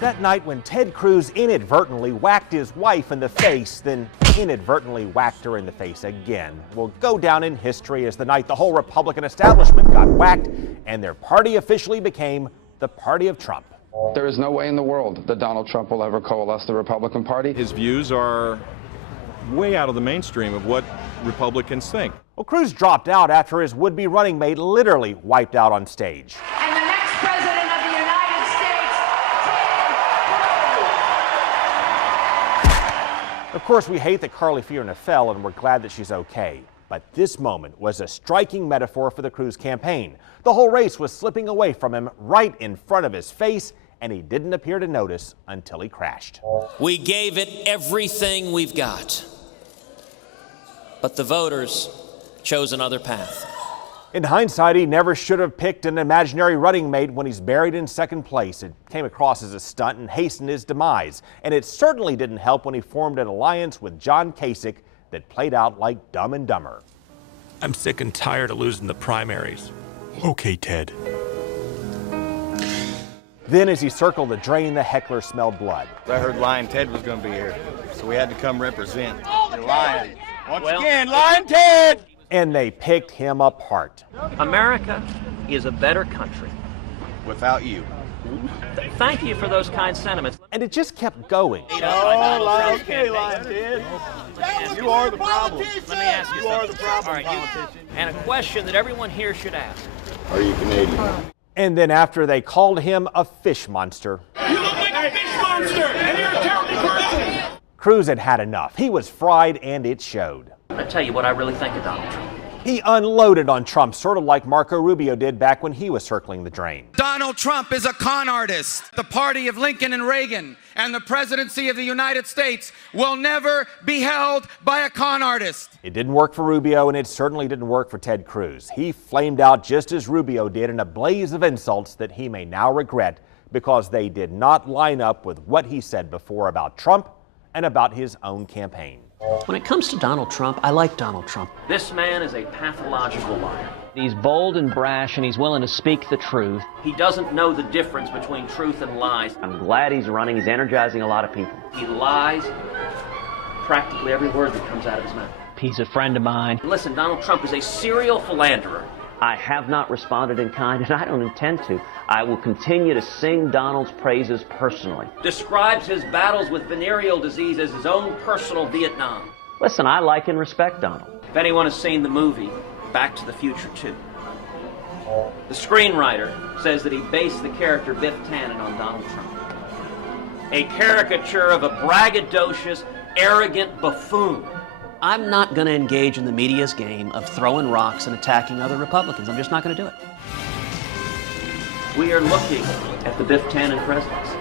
That night when Ted Cruz inadvertently whacked his wife in the face, then inadvertently whacked her in the face again, will go down in history as the night the whole Republican establishment got whacked and their party officially became the party of Trump. There is no way in the world that Donald Trump will ever coalesce the Republican Party. His views are way out of the mainstream of what Republicans think. Well, Cruz dropped out after his would-be running mate literally wiped out on stage. And the next president of the United States, Ted Cruz. Of course, we hate that Carly Fiorina fell, and we're glad that she's okay. But this moment was a striking metaphor for the Cruz campaign. The whole race was slipping away from him right in front of his face, and he didn't appear to notice until he crashed. We gave it everything we've got, but the voters chose another path. In hindsight, he never should have picked an imaginary running mate when he's buried in second place. It came across as a stunt and hastened his demise. And it certainly didn't help when he formed an alliance with John Kasich that played out like Dumb and Dumber. I'm sick and tired of losing the primaries. Okay, Ted. Then as he circled the drain, the heckler smelled blood. I heard Lion Ted was going to be here, so we had to come represent. You're lying. Once again, Lion Ted! And they picked him apart. America is a better country. Without you. Thank you for those kind sentiments. And it just kept going. Oh, Lion Ted. You are the problem. Let me ask you are the problem, All right, politician. and a question that everyone here should ask. Are you Canadian? And then after they called him a fish monster, You look like a fish monster, and you're a terrible person. Cruz had had enough. He was fried, and it showed. I'm going to tell you what I really think of Donald Trump. He unloaded on Trump, sort of like Marco Rubio did back when he was circling the drain. Donald Trump is a con artist. The party of Lincoln and Reagan and the presidency of the United States will never be held by a con artist. It didn't work for Rubio, and it certainly didn't work for Ted Cruz. He flamed out just as Rubio did in a blaze of insults that he may now regret because they did not line up with what he said before about Trump and about his own campaign. When it comes to Donald Trump, I like Donald Trump. This man is a pathological liar. He's bold and brash, and he's willing to speak the truth. He doesn't know the difference between truth and lies. I'm glad he's running. He's energizing a lot of people. He lies practically every word that comes out of his mouth. He's a friend of mine. Listen, Donald Trump is a serial philanderer. I have not responded in kind, and I don't intend to. I will continue to sing Donald's praises personally. Describes his battles with venereal disease as his own personal Vietnam. Listen, I like and respect Donald. If anyone has seen the movie Back to the Future 2, the screenwriter says that he based the character Biff Tannen on Donald Trump. A caricature of a braggadocious, arrogant buffoon. I'm not going to engage in the media's game of throwing rocks and attacking other Republicans. I'm just not going to do it. We are looking at the Biff Tannen presidency.